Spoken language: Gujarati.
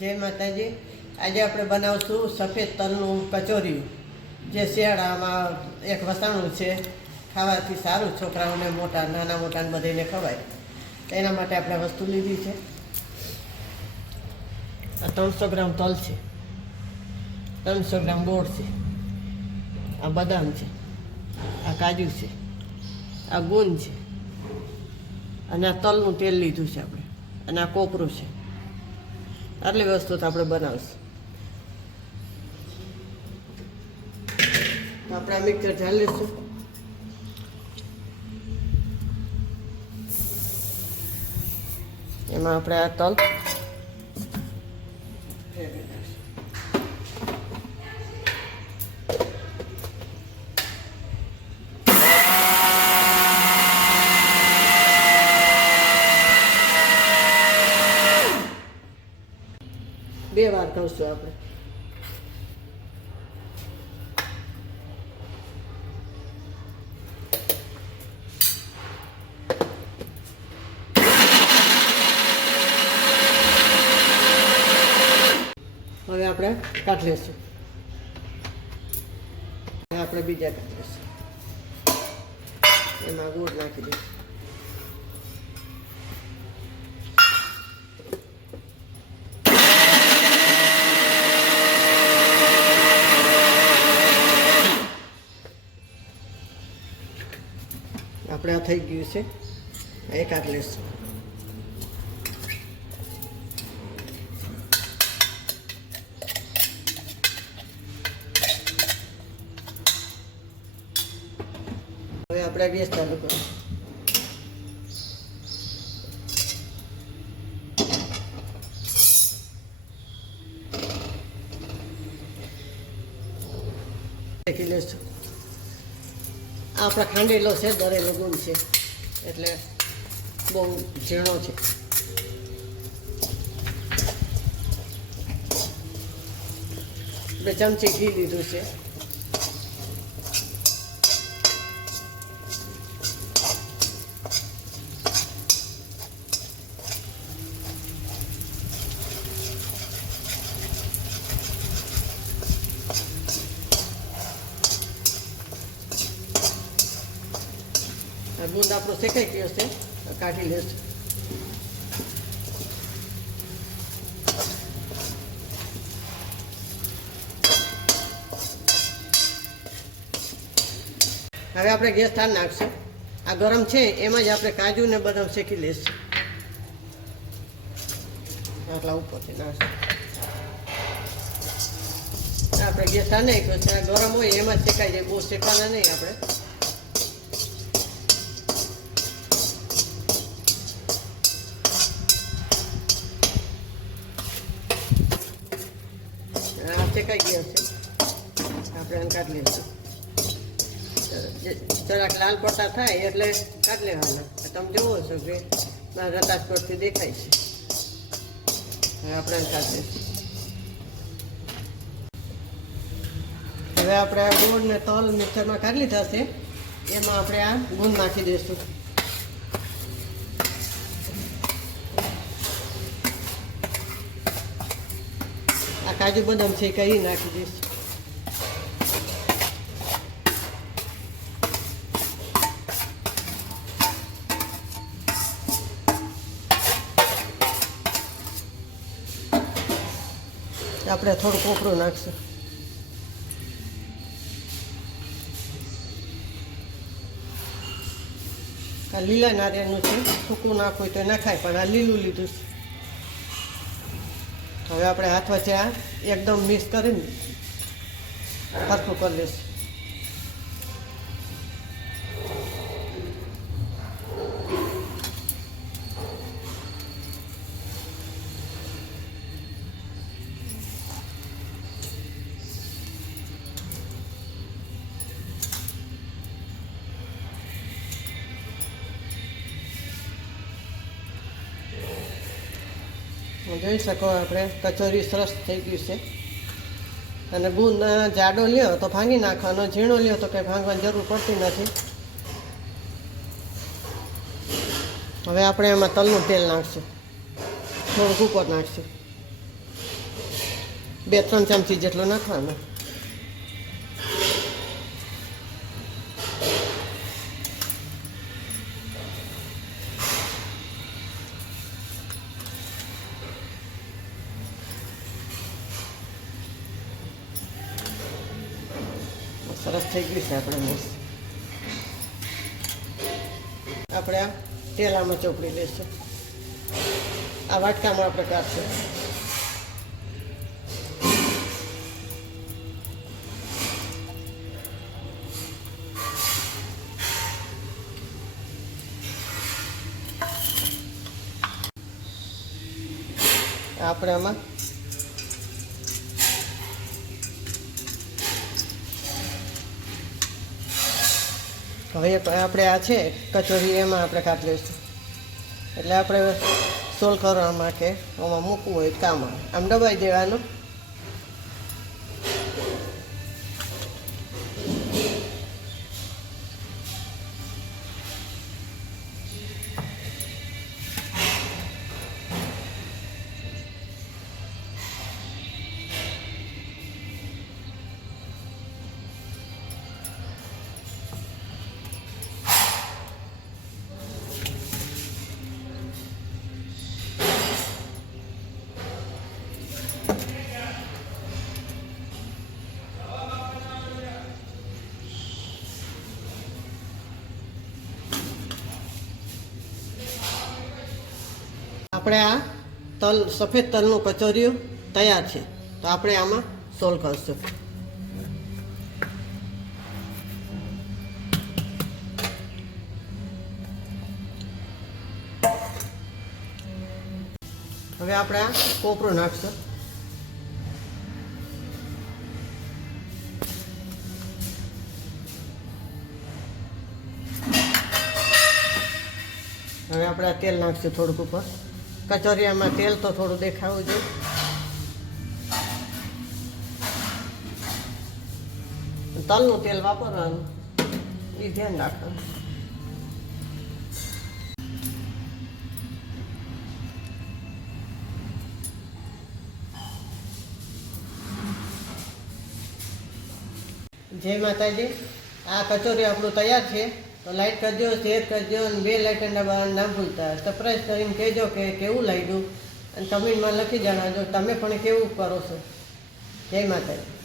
જય માતાજી। આજે આપણે બનાવશું સફેદ તલનું કચોરિયું, જે શિયાળામાં એક વસાણું છે, ખાવાથી સારું, છોકરાઓને મોટા નાના મોટાને બધાને ખવાય। એના માટે આપણે વસ્તુ લીધી છે। આ 300 ગ્રામ તલ છે, 300 ગ્રામ ગોળ છે, આ બદામ છે, આ કાજુ છે, આ ગુંદ છે, અને આ તલનું તેલ લીધું છે આપણે, અને આ કોપરું છે। આટલી વસ્તુ તો આપણે બનાવીશું। આપણે આ મિક્સર જાળી લઈશું। એમાં આપણે આ તલ બે વાર કરશું આપણે। હવે આપણે કાઢી લઈશું, આપણે બીજા કાઢી લઈશું। એમાં ગોળ નાખી દઈશું। આપણે આ થઈ ગયું છે, એ કાઢી લઈશું। હવે આપણે ગેસ ચાલુ કરીશું। શેકી લઈશું। આપણે ખાંડેલો છે, દરેલો ગુંદ છે, એટલે બહુ ઝીણો છે। બે ચમચી ઘી લીધું છે। ગુંદ આપણો શેકાઈ ગયો છે, કાઢી લઈશું। હવે આપણે ગેસ થાળ નાખશું। આ ગરમ છે, એમાં જ આપણે કાજુ ને બદામ શેકી લઈશું। આટલા ઉપરથી નાખશું। આપણે ગેસ થાળ નાખ્યો છે, આ ગરમ હોય એમાં જ શેકાઈ જાય, બહુ શેકવાના નહીં આપણે। શેકાઈ ગયો છે, આપણે એને કાઢી લઈશું। જરાક લાલ પડતા થાય એટલે કાઢી લેવાના। તમે જુઓ છો કે મારા રતાશ પરથી દેખાય છે। હવે આપણે એને કાઢી લઈશું। હવે આપણે આ ગોળ ને તલ મિક્સરમાં કાઢી લીધા છે, એમાં આપણે આ ગુંદ નાખી દઈશું। આ કાજુ બદામ છે, કઈ નાખી દઈશ। આપણે થોડું કોપરું નાખશું। આ લીલા નારિયેળનું છે, સૂકું નાખવું હોય તો નાખાય, પણ આ લીલું લીધું છે। હવે આપણે હાથ વચ્ચે આ એકદમ મિક્સ કરીને સરખું કરી લઈશું। જોઈ શકો આપણે કચોરી સરસ થઈ ગયું છે। અને ગુંદ જાડો લ્યો તો ભાંગી નાખવાનો, ઝીણો લ્યો તો કંઈ ભાંગવાની જરૂર પડતી નથી। હવે આપણે એમાં તલનું તેલ નાખશું, થોડુંક ઉપર નાખશું। 2-3 ચમચી જેટલો નાખવાનો. સરસ થઈ ગયું છે આપણે મસ્ત. આપણે આ તેલ આમાં ચોપડી લઈશું. આ વાટકામાં આપણે કાઢશું. આપણે આમાં હવે આપણે આ છે કચોરી એમાં આપણે કાઢી લઈશું. એટલે આપણે સોલ કરવામાં કે આમાં મૂકવું હોય કામ આવે. આમ દબાઈ દેવાનું. આપણે આ તલ સફેદ તલનું કચોરીયું તૈયાર છે. તો આપણે આમાં સોલ કરશું. હવે આપણે આ કોપરું નાખશું. હવે આપણે આ તેલ નાખશું થોડુંક ઉપર. કચોરીયામાં તેલ તો થોડું દેખાવું જોઈએ. તલનું તેલ વાપરવાનું એ ધ્યાન રાખવાનું. જય માતાજી. આ કચોરી આપણું તૈયાર છે. તો લાઈક કરજો, શેર કરજો અને બે લાઇકન દબાવવાનું ના ભૂલતા. સરપ્રાઈઝ કરીને કહેજો કે કેવું લાગ્યું અને કમેન્ટમાં લખી જણાવજો તમે પણ કેવું કરો છો. જય માતાજી.